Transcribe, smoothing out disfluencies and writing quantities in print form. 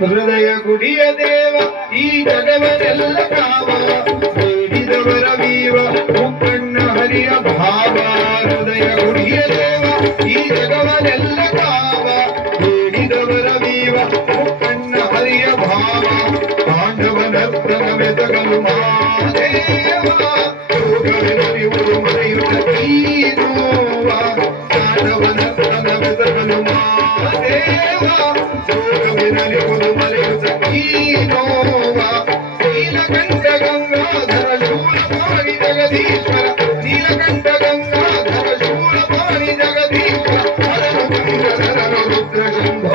ಹೃದಯ ಗುಡಿಯ ದೇವ ಈ ಜಗವನೆಲ್ಲ ಕಾವ ಬೇಡಿದವರ ವೀವ ಮುಕ್ಕಣ್ಣ ಹರಿಯ ಭಾವ ಹೃದಯ ಗುಡಿಯ ದೇವ ಈ ಜಗವನೆಲ್ಲ ಕಾವ ಬೇಡಿದವರ ವೀವ ಮುಕ್ಕಣ್ಣ ಹರಿಯ ಭಾವ ಪಾಂಡವನರ್ತನ ಮೆತಗಲು ಮಾದೇವ ಯೋಗವೆನರಿಯುವುದು ಮರೆಯುತ್ತ ಈ ನೋವ ಪಾಂಡವನರ್ತನ ಮೆತಗಲು ಮಾದೇವ ಯೋಗವೆನರಿಯುವುದು ಮರೆಯುತ್ತ ಈ ನೋವ ನೀಲಕಂಠ ಗಂಗಾಧರ ಶೂಲಪಾಣಿ ಜಗದೀಶ್ವರ ನೀಲಕಂಠ ಗಂಗಾಧರ ಶೂಲಪಾಣಿ ಜಗದೀಶ್ವರ ಹರನು ಗಂಗಧರನು ರುದ್ರ ಶಂಭೋ